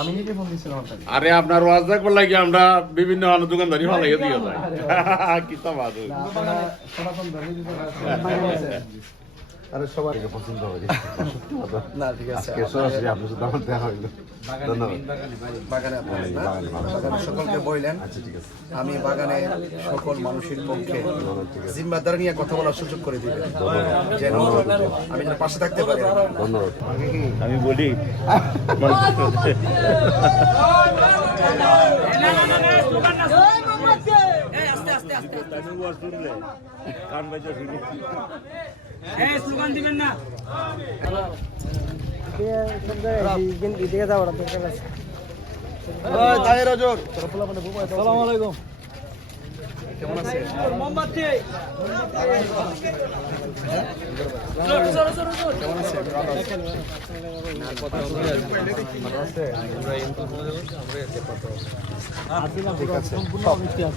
আমি নিজে ফোন দিয়েছিলাম আপনাকে। আরে আপনার ওয়াজ দেখবার লাগে আমরা বিভিন্ন দোকানদারি ভালো লাগে দিয়ে যায় কি তো বাদ সনাতন ধর্মী আরে সবাই পছন্দ হবে না ঠিক আছে আজকে সরাসরি আপনার সাথে আমার দেখা হইলো ধন্যবাদ বাগানে বাগানে সকলকে বললেন। আচ্ছা ঠিক আছে আমি বাগানে সকল মানুষের পক্ষে জিম্মাদার নিয়ে কথা বলার সুযোগ করে দিবেন যেন আমি যেন পাশে থাকতে পারি। ধন্যবাদ আমি বলি স্লোগান দিবেন না আসসালামু আলাইকুম। কেমন আছে? কেমন আছে? ঠিক আছে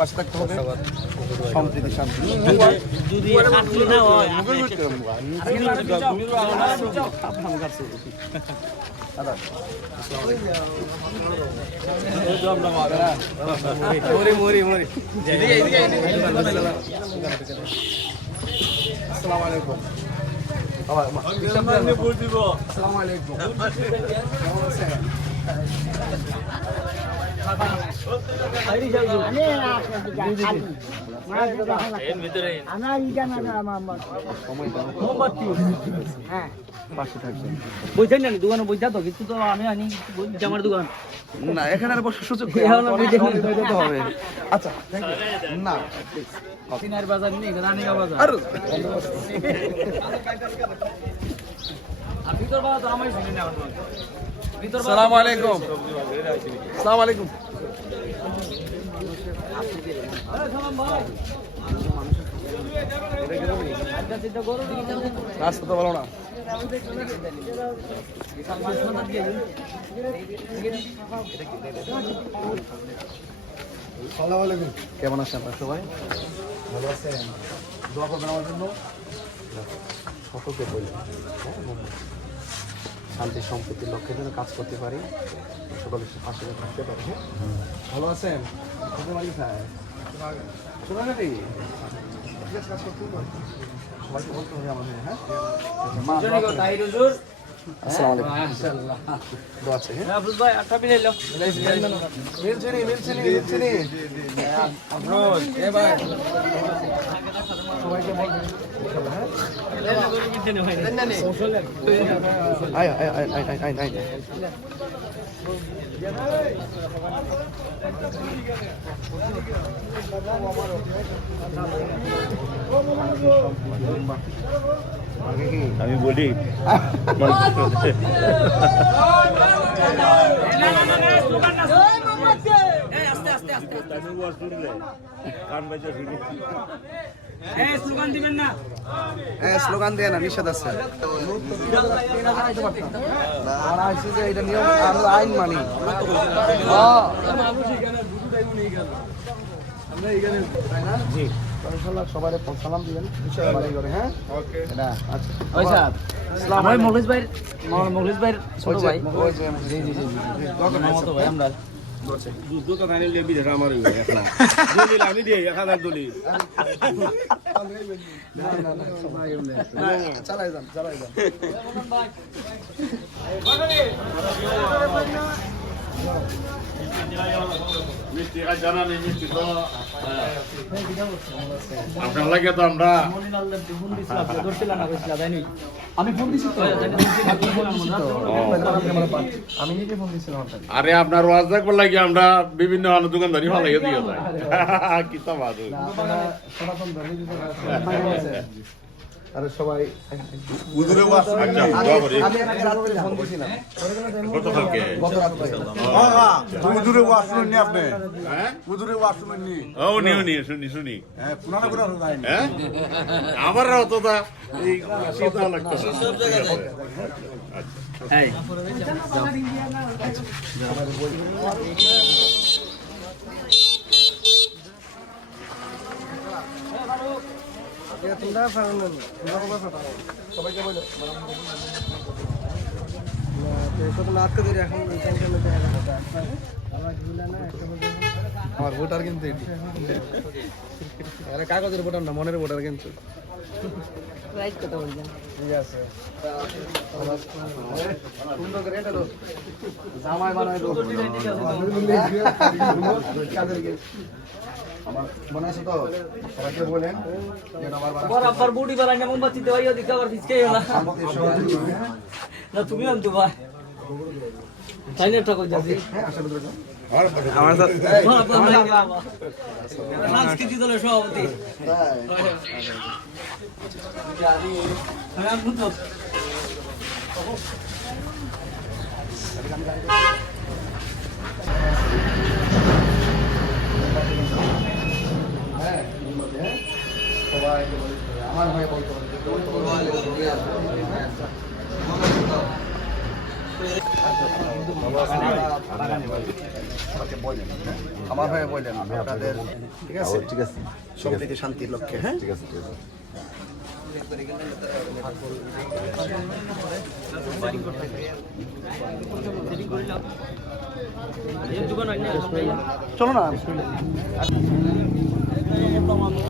পাশে থাকতে হবে সম্প্রীতি শান্তি যদি শান্তি না হয় আসসালামু আলাইকুম। আসসালামু আলাইকুম। কেমন আছেন? বুঝছেন না দোকানে বুঝা তো কিছু তো আমি আনি জামার দোকান না এখানে আর বসার সুযোগ নেই। হবে আচ্ছা না সিনার বাজার নেই রানীগা বাজার আর ভিতর বাজার তো আমার সিনে না ভিতর আসসালামু আলাইকুম। আসসালামু আলাইকুম। রাস্তা তো ভালো না। আসসালামু আলাইকুম। কেমন আছেন আপনারা সবাই? ভালো আছেন? দোয়া করবেন আমার জন্য। সকলকে বলি শান্তি সম্প্রীতির লক্ষ্যে যেন কাজ করতে পারি সকলের পাশে থাকতে পারি। ভালো আছেন? কোথায় বাড়ি খায়? সোনাগাড়ি? ঠিক আছে কাজ করতে হবে। সবাইকে বলতে হবে আমাদের হ্যাঁ? আসসালামু আলাইকুম। ইনশাআল্লাহ। দোয়া আছে হ্যাঁ? আফরোজ ভাই 8টা মিলাইলো মিলছিনি। আফরোজ এ ভাই সবাইকে বলবেন ইনশাআল্লাহ হ্যাঁ? আয় আয় আয় আয় আয় আয় আয় আমি বলি স্লোগান দিবেন না স্লোগান দিয়ে না নিষেধ আছে আর আছে যে এটা নিয়ম আমরা আইন মানি জি ইনশাআল্লাহ সবাই সালাম দিবেন ইনশাআল্লাহ করে হ্যাঁ ওকে না আচ্ছা ওই সাহেব আমরা মখলিস ভাই ছোট ভাই ওই যে জি জি জি মামাতো ভাই আমরা দোকান আনিলে বিদেশ আমার দলিল আমি দিই 1000 দলিল চালাই যান মিষ্টি আর জানা নেই মিষ্টি তো আপনার লাগে তো আমরা আমি ফোন দিছি তো আমি নিজে ফোন দিয়েছিলাম আপনাকে। আরে আপনার ওয়াজ দেখবার লাগে আমরা বিভিন্ন দোকানদারি ভালো লাগে দিয়ে যায় কি তো বাদ সনাতন ধর্মী আরে সবাই উদুরে ওয়াজ আচ্ছা দোয়া করি আমি রাত্রে ফোন দিয়েছিলাম গতকালকে গত রাত্রে উদুরে ওয়াজ শুনেননি আপনি? হ্যাঁ উদুরে ওয়াজ শুনেননি? ও নিউনি শুনি হ্যাঁ, পুরানো করে শুনাইনি। হ্যাঁ আমার তো তা এই শীত লাগতো সব জায়গায় এই তোমরা সবাইকে বলো আমার ভোটার কিন্তু এটি আরে কাগজের ভোটার না মনের ভোটার কিন্তু রাইট কথা বলছেন ঠিক আছে সুন্দর করে এটা জামাই বানাই দাও আমার মনে আছে তো সবাইকে বলেন যে আমার বরাবর বুড়ি বালাই না মোমবাতি দেওয়াইও দিকে আবার ফিসকে গেলা না তুমি আনতো ভাই তাই না টাকা যাবি আমার তো সংস্কৃতি দলের সভাপতি হ্যাঁ বুঝতো সবাই আমার ভাই বলতে আমার ভাই বললেন আপনাদের ঠিক আছে ঠিক আছে সম্প্রীতি শান্তির লক্ষ্যে হ্যাঁ ঠিক আছে ঠিক আছে দোকান হয় না চলো না